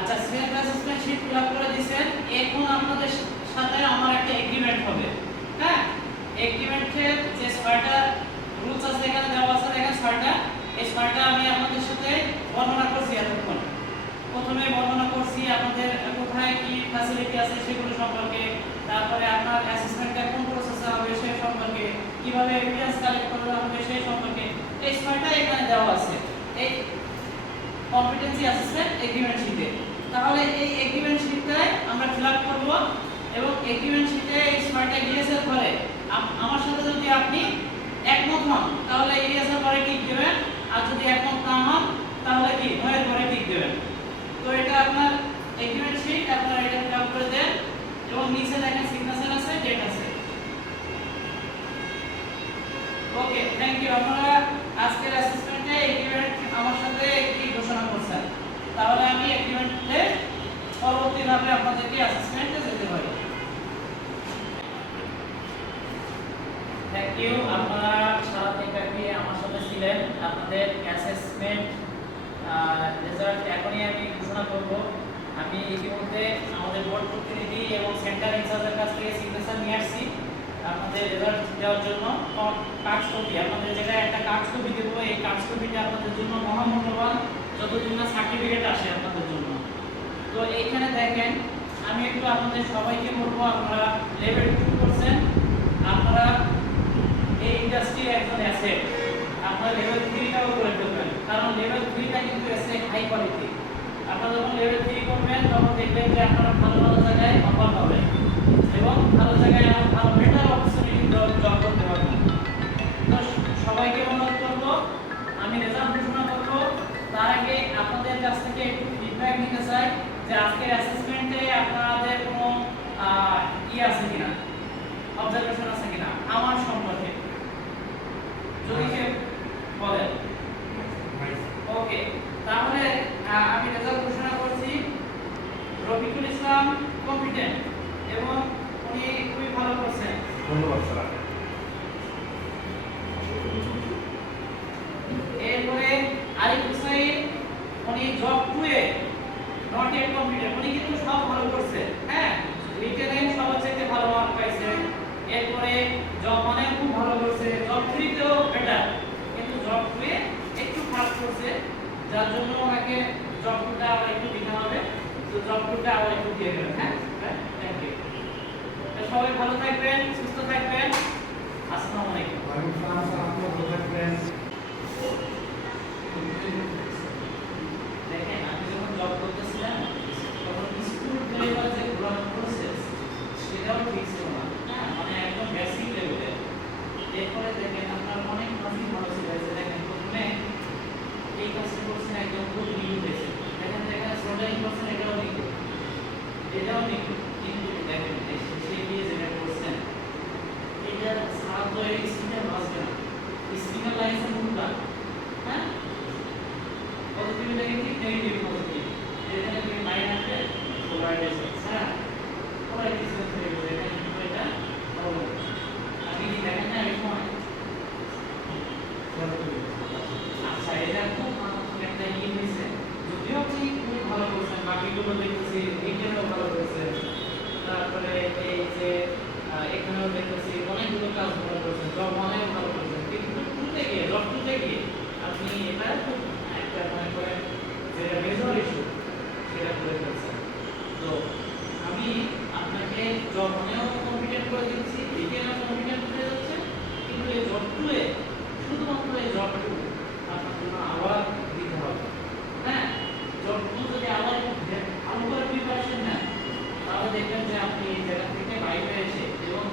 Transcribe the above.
আচ্ছা, self assessment sheet fill up করে দিয়েছেন। এখন আপনাদের সাথে আমার একটা এগ্রিমেন্ট হবে। হ্যাঁ, এগ্রিমেন্টের যে 6টা রুলস আছে এখানে দেওয়া আছে, দেখেন 6টা। এই 6টা আমি আপনাদের সাথে বর্ণনা করছি এতক্ষণ। প্রথমে বর্ণনা করছি আপনাদের কোথায় কি ফ্যাসিলিটি আছে সেগুলো সম্পর্কে, তারপরে আপনার অ্যাসেসমেন্টটা কোন প্রসেসে হবে সেই সম্পর্কে, কিভাবে এভিডেন্স কালেক্ট করতে হবে সেই সম্পর্কে। এই 6টা এখানে দেওয়া আছে এই কম্পিটেন্সি অ্যাসেসমেন্ট এগ্রিমেন্ট শীটে। তাহলে এই এগ্রিমেন্ট শীটটাই আমরা ফিল আপ করব এবং এগ্রিমেন্ট শীটে এই 6টা ইয়েসের পরে আমার সাথে যদি আপনি একমত হন তাহলে ইয়েসের পরে টিক দেবেন, আর যদি একমত না হন তাহলে কি নো এর পরে টিক দেবেন। তো এটা আপনার এগ্রিমেন্ট শীট, আপনারা এটা ফিল আপ করে দেন এবং নিচে দেখেন সিগনেচার আছে, ডেট আছে। ওকে, থ্যাংক ইউ। আপনারা আজকের অ্যাসেসমেন্টে এগ্রিমেন্ট আমার সাথে একটি ঘোষণা করছেন, তাহলে আমি এগ্রিমেন্টে পরবর্তীভাবে আপনাদেরকে অ্যাসেসমেন্টে যেতে পারি। Thank you. আপনারা সারা দিনব্যাপী আমার সাথে ছিলেন। আপনাদের অ্যাসেসমেন্ট রেজাল্ট এখনই আমি ঘোষণা করব। আমি ইতিমধ্যে আমাদের বোর্ড প্রতিনিধি এবং সেন্টার ইনচার্জের কাছ থেকে সিগনেচার নিয়ে আসছি আপনাদের রেজাল্ট দেওয়ার জন্য। কার্ড কপি, আপনাদের যেটা একটা কার্ড কপি দেবো, এই কার্ড কপিটা আপনাদের জন্য মহামূল্যবান, যতদিন না সার্টিফিকেট আসে আপনাদের জন্য। তো এইখানে দেখেন, আমি একটু আপনাদের সবাইকে বলবো, আপনারা লেভেল 2 করছেন, আপনারা এই ইন্ডাস্ট্রির একজন অ্যাসেট, আপনারা লেভেল 3টাও করে ফেলবেন, কারণ লেভেল 3টা কিন্তু অ্যাসেট হাই কোয়ালিটি। আপনারা যখন লেভেল 3 করবেন তখন দেখবেন যে আপনারা ভালো ভালো জায়গায় অফার পাবেন এবং ভালো জায়গায় ভালো বেটার অপরচুনিটি জব করতে পারবেন। তো সবাইকে অনুরোধ করব, আমি রেজাল্ট ঘোষণা করব তার আগে আপনাদের কাছ থেকে একটু ফিডব্যাক নিতে চাই যে আজকের অ্যাসেসমেন্টে আপনাদের কোনো আছে কিনা, অবজারভেশন আছে কিনা আমার সম্পর্কে, যদি কেউ বলেন। ওকে, তাহলে আমি রেজাল্ট ঘোষণা করছি। রফিকুল ইসলাম কম্পিটেন্ট এবং উনি খুবই ভালো করছেন। ধন্যবাদ স্যার। এরপরে আরিফ হুসাইন, উনি job 2 A not at competent, উনি কিন্তু সব ভালো করছে। হ্যাঁ, রিটেনে সবচেয়ে ভালো মার্ক পাইছে। এরপরে জব 1 এ খুব ভালো করছে, জব 3 তেও বেটার, কিন্তু জব 2 এ একটু খারাপ করছে, যার জন্য ওনাকে জব 2টা আবার একটু দিতে হবে। তো জব 2টা আবার একটু দিয়ে দেবেন। হ্যাঁ, থ্যাংক ইউ। সবাই ভালো থাকবেন, সুস্থ থাকবেন। আসসালামু আলাইকুম। ওয়ালাইকুম আসসালাম স্যার, আপনি ভালো থাকবেন। দেখেন, আমি যখন জব করতেছিলাম তখন স্কুল লেভেল যে গ্রোথ প্রসেস সেটাও ঠিক ছিল না। হ্যাঁ, মানে একদম বেসিক লেভেলে। এরপরে দেখেন আপনার অনেক কাজই ভালো ছিল। দেখেন প্রথমে এই কাজটা করছেন একদম খুব নিখুঁত হয়েছে। দেখেন দেখেন সোল্ডারিং করছেন, এটাও নিখুঁত, এটাও নিখুঁত। কিন্তু দেখেন শেষে গিয়ে যেটা করছেন এটা সারা তো এই স্ক্রিনে বাঁচবে না, স্ক্রিনে লাইনটা মুখটা। হ্যাঁ, পজিটিভ নেগেটিভ, নেগেটিভ পজিটিভ, এখানে তুমি মাইনাসে পোলারাইজেশন। হ্যাঁ, পোলারাইজেশন হয়ে গেছে। এটা কিন্তু এটা হবে। আপনি কি দেখেন না এরকম? আচ্ছা, এটা খুব মারাত্মক একটা হয়েছে। যদিও আপনি খুবই ভালো করছেন, বাকিগুলো দেখতেছি এখানেও ভালো করছেন, তারপরে এই যে এখানেও দেখতেছি অনেকগুলো কাজ ভালো করছেন, জব 1 এও ভালো করছেন, কিন্তু 2তে গিয়ে জব 2তে গিয়ে আপনি এটা খুব একটা মনে করেন যেটা মেজর ইস্যু সেটা করে ফেলছেন। তো আমি আপনাকে জব 1 এও কম্পিটেন্ট করে দিচ্ছি, দ্বিতীয়ও কম্পিটেন্ট করে যাচ্ছে, কিন্তু এই জব 2 এ শুধুমাত্র এই জব 2 আপনার জন্য আবার দিতে হবে। হ্যাঁ, জব 2 যদি আবার ভালো করে প্রিপারেশন নেন তাহলে দেখবেন যে আপনি এই জায়গা থেকে বাইরে এসে এবং